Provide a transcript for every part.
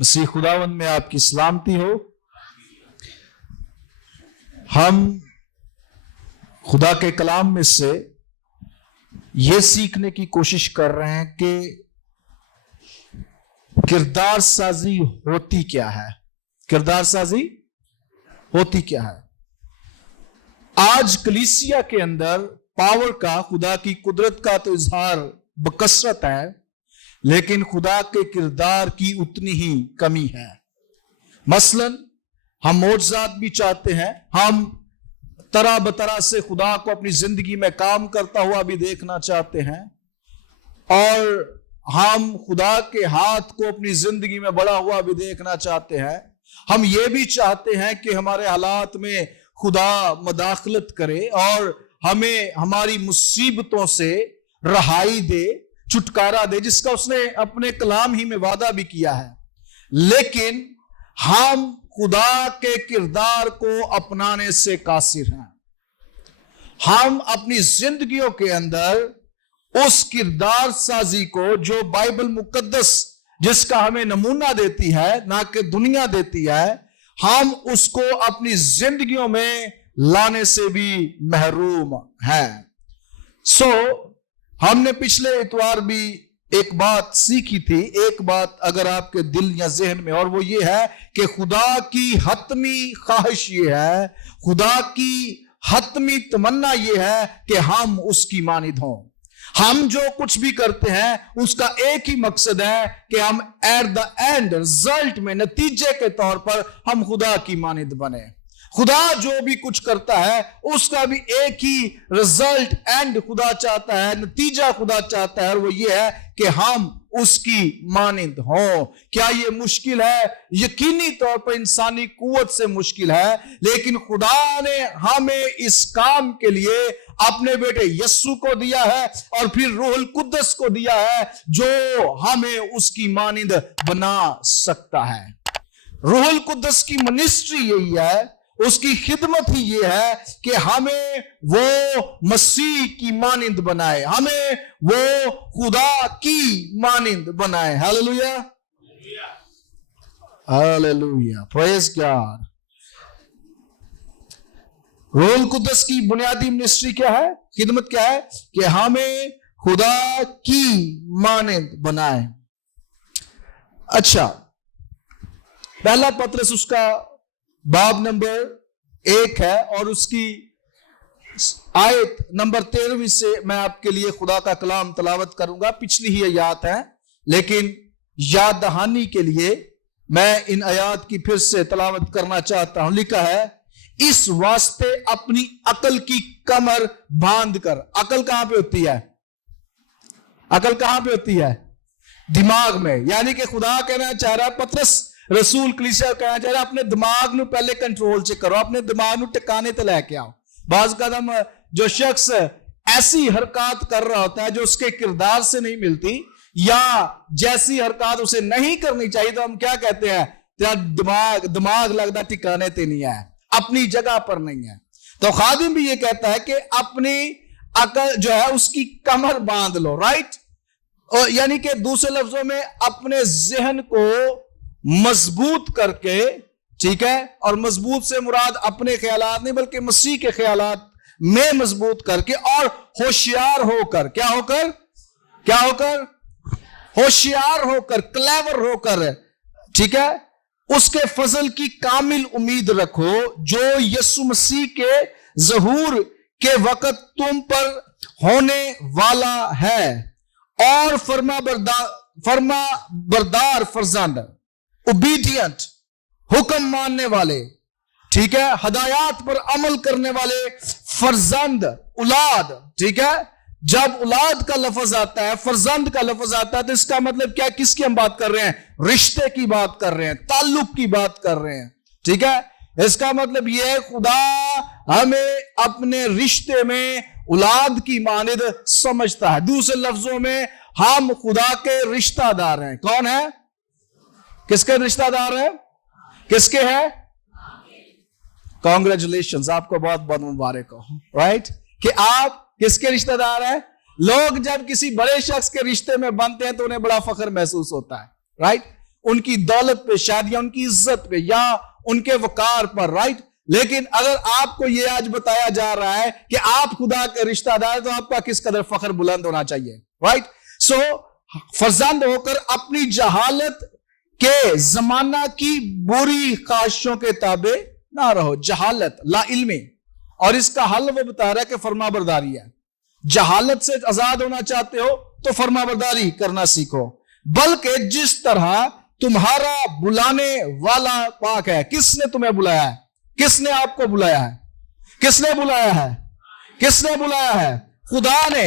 मसीह खुदावंद में आपकी सलामती हो। हम खुदा के कलाम में से ये सीखने की कोशिश कर रहे हैं कि किरदार साजी होती क्या है। किरदार साजी होती क्या है। आज कलीसिया के अंदर पावर का, खुदा की कुदरत का तो इजहार बकसरत है, लेकिन खुदा के किरदार की उतनी ही कमी है। मसलन हम मौजज़ात भी चाहते हैं, हम तरह बतरह से खुदा को अपनी जिंदगी में काम करता हुआ भी देखना चाहते हैं, और हम खुदा के हाथ को अपनी जिंदगी में बढ़ा हुआ भी देखना चाहते हैं। हम ये भी चाहते हैं कि हमारे हालात में खुदा मदाखलत करे और हमें हमारी मुसीबतों से रहाई दे, छुटकारा दे, जिसका उसने अपने कलाम ही में वादा भी किया है। लेकिन हम खुदा के किरदार को अपनाने से कासिर हैं। हम अपनी जिंदगियों के अंदर उस किरदार साजी को जो बाइबल मुकद्दस जिसका हमें नमूना देती है, ना कि दुनिया देती है, हम उसको अपनी जिंदगियों में लाने से भी महरूम हैं। हमने पिछले इतवार भी एक बात सीखी थी, एक बात अगर आपके दिल या जहन में, और वो ये है कि खुदा की हतमी ख्वाहिश ये है, खुदा की हतमी तमन्ना ये है कि हम उसकी मानिद हों। हम जो कुछ भी करते हैं उसका एक ही मकसद है कि हम एट द एंड रिजल्ट में, नतीजे के तौर पर हम खुदा की मानिद बने। खुदा जो भी कुछ करता है उसका भी एक ही रिजल्ट, एंड खुदा चाहता है, नतीजा खुदा चाहता है, और वो ये है कि हम उसकी मानिंद हों। क्या ये मुश्किल है? यकीनी तौर पर इंसानी कुव्वत से मुश्किल है, लेकिन खुदा ने हमें इस काम के लिए अपने बेटे यस्सु को दिया है और फिर रूहुल कुद्दस को दिया है जो हमें उसकी मानिंद बना सकता है। रूहुल कुद्दस की मिनिस्ट्री यही है, उसकी खिदमत ही ये है कि हमें वो मसीह की मानिंद बनाए, हमें वो खुदा की मानिंद बनाए। Hallelujah, hallelujah, praise God. रूहुल कुद्दस की बुनियादी मिनिस्ट्री क्या है, खिदमत क्या है? कि हमें खुदा की मानिंद बनाए। अच्छा, पहला पत्रस उसका बाब नंबर 1 है और उसकी आयत नंबर 13 से मैं आपके लिए खुदा का कलाम तलावत करूंगा। पिछली ही आयत है, लेकिन याद दहानी के लिए मैं इन आयत की फिर से तलावत करना चाहता हूं। लिखा है, इस वास्ते अपनी अकल की कमर बांध कर। अकल कहां पे होती है? अकल कहां पे होती है? दिमाग में। यानी कि खुदा कहना चाह रहा है, पतरस रसूल कलीसिया कहना चाह रहा है, अपने दिमाग ਨੂੰ पहले कंट्रोल च करो, अपने दिमाग ਨੂੰ टिकाने ते लेके आओ। बाज़ कदम जो शख्स ऐसी हरकत कर रहा होता है जो उसके किरदार से नहीं मिलती, या जैसी हरकत उसे नहीं करनी चाहिए, तो हम क्या कहते हैं? तेरा दिमाग लगता ठिकाने ते नहीं है, अपनी जगह पर नहीं है। तो खादिम भी ये कहता है कि अपनी अकल जो है उसकी कमर बांध लो, राइट। और यानी कि दूसरे लफ्जों में अपने जहन को मजबूत करके, ठीक है, और मजबूत से मुराद अपने ख्यालात नहीं बल्कि मसीह के ख्यालात में मजबूत करके, और होशियार होकर, क्या होकर? क्या होकर? होशियार होकर, क्लेवर होकर, ठीक है, उसके फजल की कामिल उम्मीद रखो जो यीशु मसीह के ज़हूर के वक्त तुम पर होने वाला है। और फर्मा बरदार फरजंद, ओबीडियंट, हुक्म मानने वाले, ठीक है, हदायत पर अमल करने वाले फरजंद, औलाद, ठीक है। जब औलाद का लफ्ज आता है, फरजंद का लफ्ज आता है, तो इसका मतलब क्या? किसकी हम बात कर रहे हैं? रिश्ते की बात कर रहे हैं, ताल्लुक की बात कर रहे हैं, ठीक है। इसका मतलब यह है, खुदा हमें अपने रिश्ते में औलाद की मानिद समझता है। दूसरे लफ्जों में हम खुदा के रिश्तेदार हैं। कौन है? किसके रिश्तेदार हैं? किसके हैं? कॉन्ग्रेचुलेशंस, आपको बहुत बहुत मुबारक हो, राइट, कि आप किसके रिश्तेदार हैं। लोग जब किसी बड़े शख्स के रिश्ते में बनते हैं तो उन्हें बड़ा फख्र महसूस होता है, राइट। ان کی دولت پہ شاید، یا ان کی عزت پہ، یا ان کے وقار پر، رائٹ. لیکن اگر آپ کو یہ آج بتایا جا رہا ہے کہ آپ خدا کے رشتہ دار، تو آپ کا کس قدر فخر بلند ہونا چاہیے، رائٹ. سو فرزند ہو کر اپنی جہالت کے زمانہ کی بری خواہشوں کے تابع نہ رہو. جہالت، لا علمی، اور اس کا حل وہ بتا رہا ہے کہ فرما برداری ہے. جہالت سے آزاد ہونا چاہتے ہو تو فرما برداری کرنا سیکھو. بلکہ جس طرح تمہارا بلانے والا پاک ہے. کس نے تمہیں بلایا ہے؟ کس نے آپ کو بلایا ہے؟ کس نے بلایا ہے؟ کس نے بلایا ہے؟ خدا نے.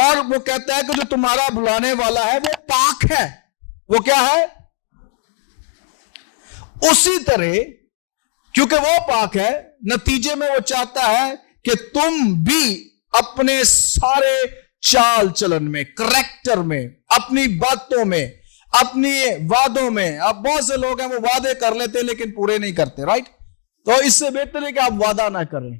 اور وہ کہتا ہے کہ جو تمہارا بلانے والا ہے وہ پاک ہے. وہ کیا ہے؟ اسی طرح کیونکہ وہ پاک ہے، نتیجے میں وہ چاہتا ہے کہ تم بھی اپنے سارے چال چلن میں، کریکٹر میں، اپنی باتوں میں، اپنی وعدوں میں. اب بہت سے لوگ ہیں وہ وعدے کر لیتے لیکن پورے نہیں کرتے، رائٹ. تو اس سے بہتر ہے کہ آپ وعدہ نہ کریں،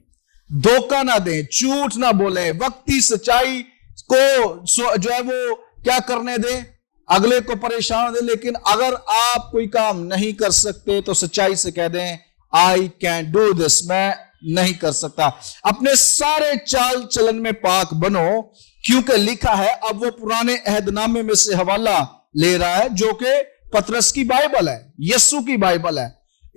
دھوکہ نہ دیں، جھوٹ نہ بولیں، وقتی سچائی کو جو ہے وہ کیا کرنے دیں، اگلے کو پریشان دیں. لیکن اگر آپ کوئی کام نہیں کر سکتے تو سچائی سے کہہ دیں I can't do this، میں نہیں کر سکتا. اپنے سارے چال چلن میں پاک بنو، کیونکہ لکھا ہے. اب وہ پرانے عہد نامے میں سے حوالہ لے رہا ہے جو کہ پطرس کی بائبل ہے، یسوع کی بائبل ہے،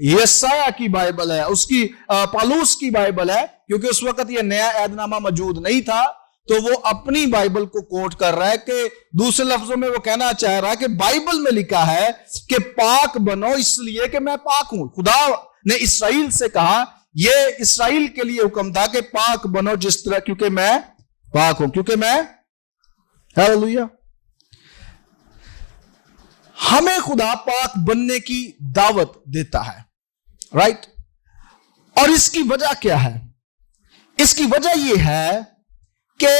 یسایہ کی بائبل ہے، اس کی پالوس کی بائبل ہے. کیونکہ اس وقت یہ نیا عہد نامہ موجود نہیں تھا تو وہ اپنی بائبل کو کوٹ کر رہا ہے. کہ دوسرے لفظوں میں وہ کہنا چاہ رہا ہے کہ بائبل میں لکھا ہے کہ پاک بنو اس لیے کہ میں پاک ہوں. خدا نے اسرائیل سے کہا، یہ اسرائیل کے لیے حکم تھا کہ پاک بنو جس طرح، کیونکہ میں پاک ہوں، کیونکہ میں. ہیلیلویا. ہمیں خدا پاک بننے کی دعوت دیتا ہے، رائٹ. اور اس کی وجہ کیا ہے؟ اس کی وجہ یہ ہے کہ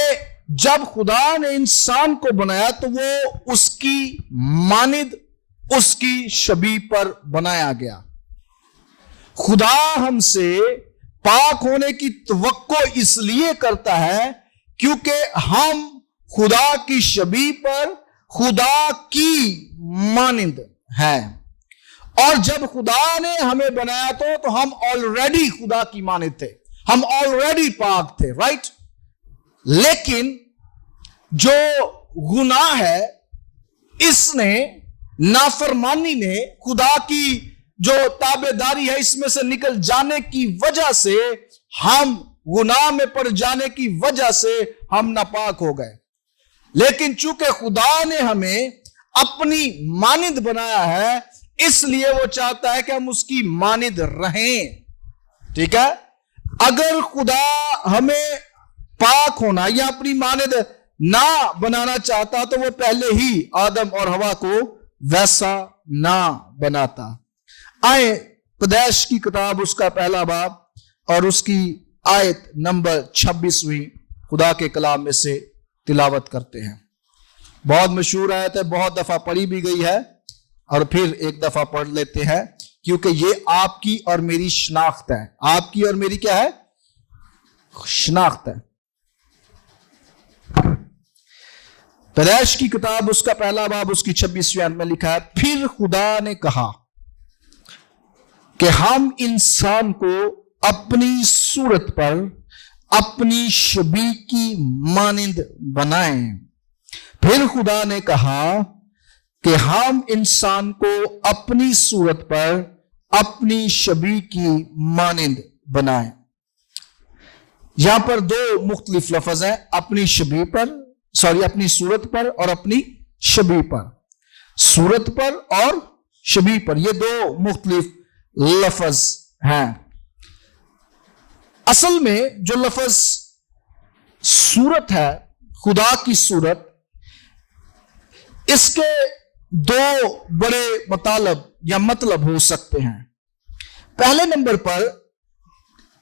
جب خدا نے انسان کو بنایا تو وہ اس کی مانند، اس کی شبیہ پر بنایا گیا. خدا ہم سے پاک ہونے کی توقع اس لیے کرتا ہے کیونکہ ہم خدا کی شبیہ پر، خدا کی مانند ہیں. اور جب خدا نے ہمیں بنایا تو ہم آلریڈی خدا کی مانند تھے، ہم آلریڈی پاک تھے، رائٹ. لیکن جو گناہ ہے، اس نے، نافرمانی نے، خدا کی جو تابعداری ہے اس میں سے نکل جانے کی وجہ سے، ہم گناہ میں پڑ جانے کی وجہ سے ہم ناپاک ہو گئے. لیکن چونکہ خدا نے ہمیں اپنی مانند بنایا ہے، اس لیے وہ چاہتا ہے کہ ہم اس کی مانند رہیں. ٹھیک ہے. اگر خدا ہمیں پاک ہونا یا اپنی مانند نہ بنانا چاہتا تو وہ پہلے ہی آدم اور حوا کو ویسا نہ بناتا. آئیں پیدائش کی کتاب اس کا پہلا باب اور اس کی آیت نمبر 26 خدا کے کلام میں سے تلاوت کرتے ہیں. بہت مشہور آیت ہے، بہت دفعہ پڑھی بھی گئی ہے، اور پھر ایک دفعہ پڑھ لیتے ہیں کیونکہ یہ آپ کی اور میری شناخت ہے. آپ کی اور میری کیا ہے؟ شناخت ہے. پیدائش کی کتاب اس کا پہلا باب اس کی 26ویں آیت میں لکھا ہے، پھر خدا نے کہا کہ ہم انسان کو اپنی صورت پر، اپنی شبیہ کی مانند بنائیں. پھر خدا نے کہا کہ ہم انسان کو اپنی صورت پر، اپنی شبیہ کی مانند بنائیں. یہاں پر دو مختلف لفظ ہیں، اپنی شبیہ پر، اپنی صورت پر اور اپنی شبیہ پر. صورت پر اور شبیہ پر، یہ دو مختلف لفظ ہیں. اصل میں جو لفظ صورت ہے، خدا کی صورت، اس کے دو بڑے مطالب یا مطلب ہو سکتے ہیں. پہلے نمبر پر،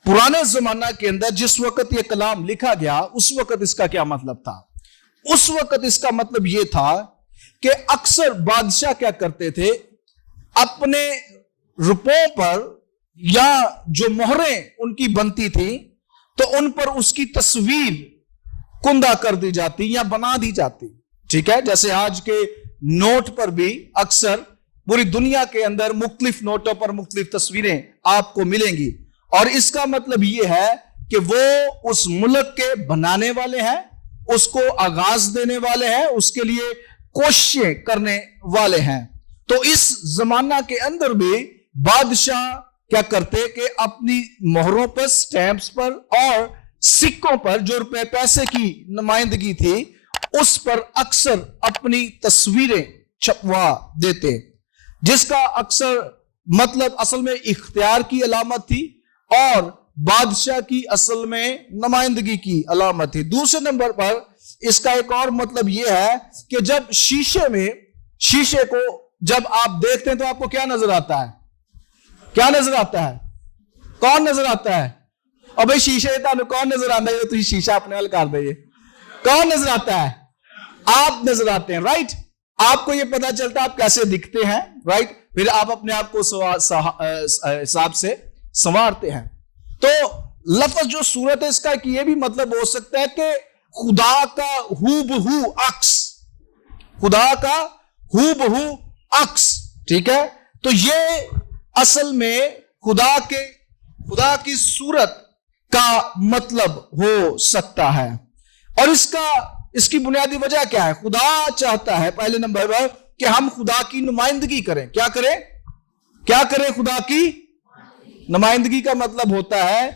پرانے زمانہ کے اندر جس وقت یہ کلام لکھا گیا اس وقت اس کا کیا مطلب تھا؟ اس وقت اس کا مطلب یہ تھا کہ اکثر بادشاہ کیا کرتے تھے، اپنے روپوں پر یا جو مہریں ان کی بنتی تھی تو ان پر اس کی تصویر کندہ کر دی جاتی یا بنا دی جاتی. ٹھیک ہے. جیسے آج کے نوٹ پر بھی اکثر पूरी दुनिया के अंदर मुख्तलिफ नोटों पर मुख्तलिफ तस्वीरें आपको मिलेंगी, और इसका मतलब ये है कि वो उस मुल्क के बनाने वाले हैं, उसको आगाज देने वाले हैं, उसके लिए कोशिशें करने वाले हैं। तो इस जमाना के अंदर भी बादशाह क्या करते कि अपनी मोहरों पर, स्टैंप्स पर और सिक्कों पर जो रुपए पैसे की नुमाइंदगी थी उस पर अक्सर अपनी तस्वीरें छपवा देते, जिसका अक्सर मतलब असल में इख्तियार की अलामत थी और बादशाह की असल में नुमाइंदगी की अलामत थी। दूसरे नंबर पर इसका एक और मतलब यह है कि जब शीशे को जब आप देखते हैं तो आपको क्या नजर आता है? क्या नजर आता है? कौन नजर आता है? और भाई शीशे कौन नजर आता है? तो शीशा अपने वाल कर दे। कौन नजर आता है? आप नजर आते हैं, राइट? आपको यह पता चलता है आप कैसे दिखते हैं, राइट? फिर आप अपने आप को हिसाब से संवारते हैं। तो लफ्ज जो सूरत है इसका कि यह भी मतलब हो सकता है कि खुदा का हूबहू अक्स, खुदा का हूबहू अक्स, ठीक है? तो ये असल में खुदा की सूरत का मतलब हो सकता है। और इसकी बुनियादी वजह क्या है? खुदा चाहता है पहले नंबर पर कि हम खुदा की नुमाइंदगी करें। क्या करें? खुदा की नुमाइंदगी का मतलब होता है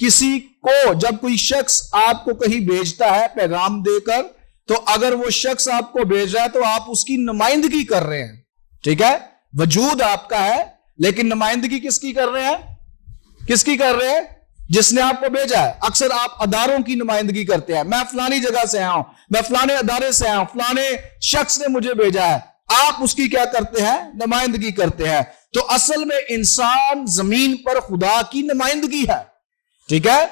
किसी को, जब कोई शख्स आपको कहीं भेजता है पैगाम देकर, तो अगर वो शख्स आपको भेज रहा है तो आप उसकी नुमाइंदगी कर रहे हैं, ठीक है? वजूद आपका है लेकिन नुमाइंदगी किसकी कर रहे हैं? जिसने आपको भेजा है। अक्सर आप अदारों की नुमाइंदगी करते हैं, मैं फलानी जगह से आया हूं, मैं फलाने अदारे से आया हूं, फलाने शख्स ने मुझे भेजा है, आप उसकी क्या करते हैं? नुमाइंदगी करते हैं। तो असल में इंसान जमीन पर खुदा की नुमाइंदगी है, ठीक है?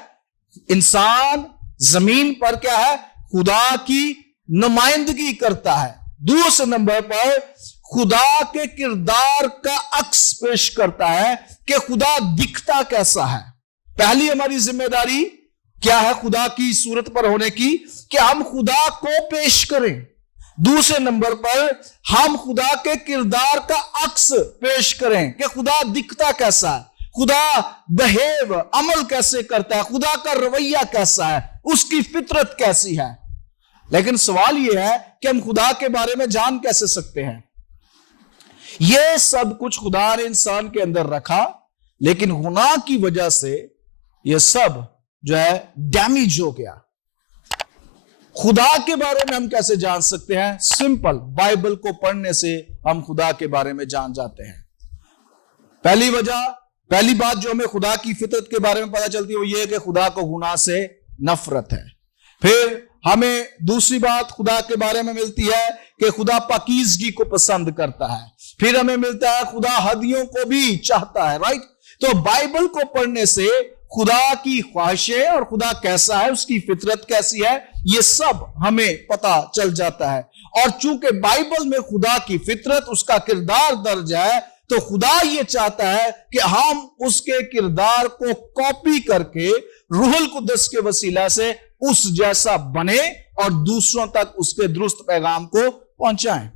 इंसान जमीन पर क्या है? खुदा की नुमाइंदगी करता है। दूसरे नंबर पर खुदा के किरदार का अक्स पेश करता है कि खुदा दिखता कैसा है। पहली हमारी जिम्मेदारी क्या है खुदा की सूरत पर होने की? कि हम खुदा को पेश करें। दूसरे नंबर पर हम खुदा के किरदार का अक्स पेश करें कि खुदा दिखता कैसा है, खुदा बहेव अमल कैसे करता है, खुदा का रवैया कैसा है, उसकी फितरत कैसी है। लेकिन सवाल यह है कि हम खुदा के बारे में जान कैसे सकते हैं? यह सब कुछ खुदा ने इंसान के अंदर रखा, लेकिन गुनाह की वजह से यह सब जो है डैमेज हो गया। खुदा के बारे में हम कैसे जान सकते हैं? सिंपल, बाइबल को पढ़ने से हम खुदा के बारे में जान जाते हैं। पहली बात जो हमें खुदा की फितरत के बारे में पता चलती है वो ये है कि खुदा को गुनाह से नफरत है। फिर हमें दूसरी बात खुदा के बारे में मिलती है कि खुदा पाकीज़गी को पसंद करता है। फिर हमें मिलता है खुदा हदियों को भी चाहता है, राइट? तो बाइबल को पढ़ने से खुदा की ख्वाहिशें और खुदा कैसा है, उसकी फितरत कैसी है, ये सब हमें पता चल जाता है। और चूंकि बाइबल में खुदा की फितरत, उसका किरदार दर्ज है, तो खुदा ये चाहता है कि हम उसके किरदार को कॉपी करके रूहुल कुद्दस के वसीला से उस जैसा बने और दूसरों तक उसके दुरुस्त पैगाम को पहुंचाएं।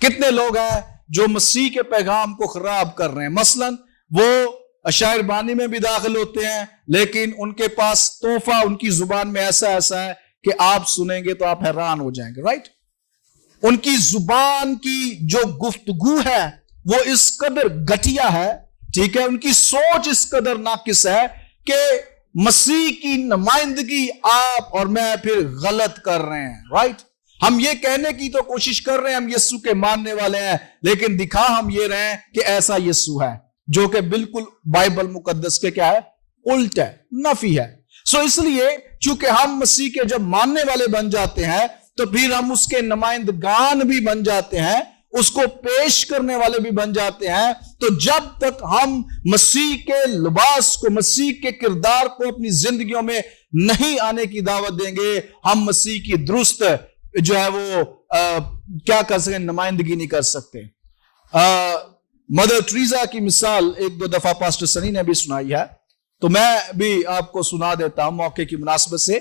कितने लोग हैं जो मसीह के पैगाम को खराब कर रहे हैं? मसलन वो शायर बानी में भी दाखिल होते हैं, लेकिन उनके पास तोहफा उनकी जुबान में ऐसा है कि आप सुनेंगे तो आप हैरान हो जाएंगे, राइट? उनकी जुबान की जो गुफ्तगू है वो इस कदर घटिया है, ठीक है? उनकी सोच इस कदर नाकिस है कि मसीह की नुमाइंदगी आप और मैं फिर गलत कर रहे हैं, राइट? हम ये कहने की तो कोशिश कर रहे हैं हम यीशु के मानने वाले हैं, लेकिन दिखा हम ये रहे हैं कि ऐसा यीशु है जो कि बिल्कुल बाइबल मुकद्दस के क्या है? उल्ट है, नफी है। सो इसलिए चूंकि हम मसीह के जब मानने वाले बन जाते हैं तो फिर हम उसके नुमाइंदगान भी बन जाते हैं, उसको पेश करने वाले भी बन जाते हैं। तो जब तक हम मसीह के लिबास को, मसीह के किरदार को अपनी जिंदगियों में नहीं आने की दावत देंगे, हम मसीह की दुरुस्त जो है वो क्या कर सकें? नुमाइंदगी नहीं कर सकते। मदर टेरेसा की मिसाल एक दो दफा पास्टर सनी ने भी सुनाई है, तो मैं भी आपको सुना देता हूं मौके की मुनासबत से।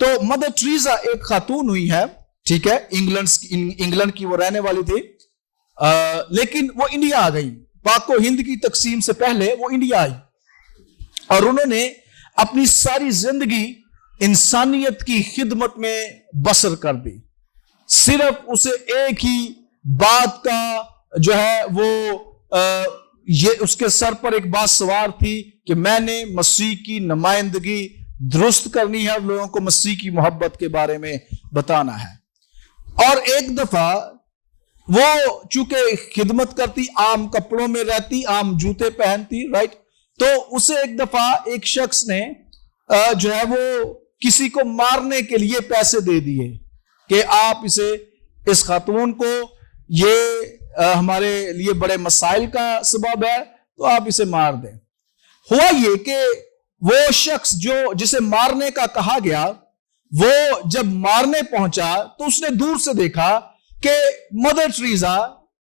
तो मदर टेरेसा एक खातून हुई है, ठीक है? इंग्लैंड की वो रहने वाली थी। لیکن وہ انڈیا آ گئی. پاک و ہند کی تقسیم سے پہلے وہ انڈیا آئی اور انہوں نے اپنی ساری زندگی انسانیت کی خدمت میں بسر کر دی. صرف اسے ایک ہی بات کا جو ہے وہ یہ اس کے سر پر ایک بات سوار تھی کہ میں نے مسیح کی نمائندگی درست کرنی ہے اور لوگوں کو مسیح کی محبت کے بارے میں بتانا ہے. اور ایک دفعہ وہ چونکہ خدمت کرتی، عام کپڑوں میں رہتی، عام جوتے پہنتی، رائٹ، تو اسے ایک دفعہ ایک شخص نے جو ہے وہ کسی کو مارنے کے لیے پیسے دے دیے کہ آپ اس خاتون کو، یہ ہمارے لیے بڑے مسائل کا سبب ہے تو آپ اسے مار دیں. ہوا یہ کہ وہ شخص جسے مارنے کا کہا گیا، وہ جب مارنے پہنچا تو اس نے دور سے دیکھا کہ مدر ٹریزا،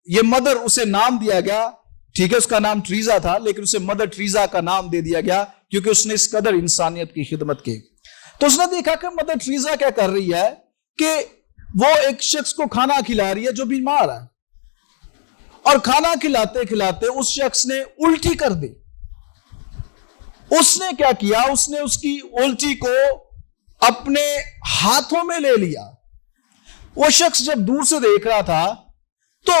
یہ مدر اسے نام دیا گیا، ٹھیک ہے، اس کا نام ٹریزا تھا لیکن اسے مدر ٹریزا کا نام دے دیا گیا کیونکہ اس نے اس قدر انسانیت کی خدمت کی. تو اس نے دیکھا کہ مدر ٹریزا کیا کر رہی ہے کہ وہ ایک شخص کو کھانا کھلا رہی ہے جو بیمار ہے، اور کھانا کھلاتے کھلاتے اس شخص نے الٹی کر دی. اس نے کیا کیا، اس نے اس کی الٹی کو اپنے ہاتھوں میں لے لیا. وہ شخص جب دور سے دیکھ رہا تھا تو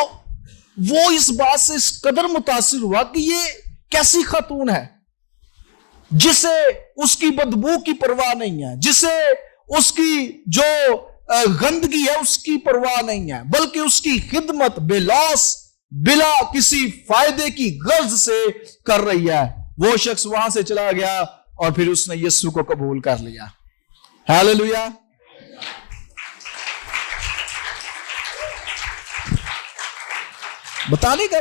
وہ اس بات سے اس قدر متاثر ہوا کہ یہ کیسی خاتون ہے جسے اس کی بدبو کی پرواہ نہیں ہے، جسے اس کی جو گندگی ہے اس کی پرواہ نہیں ہے، بلکہ اس کی خدمت بے لوث، بلا کسی فائدے کی غرض سے کر رہی ہے. وہ شخص وہاں سے چلا گیا اور پھر اس نے یسوع کو قبول کر لیا. ہاللویا. بتانے کا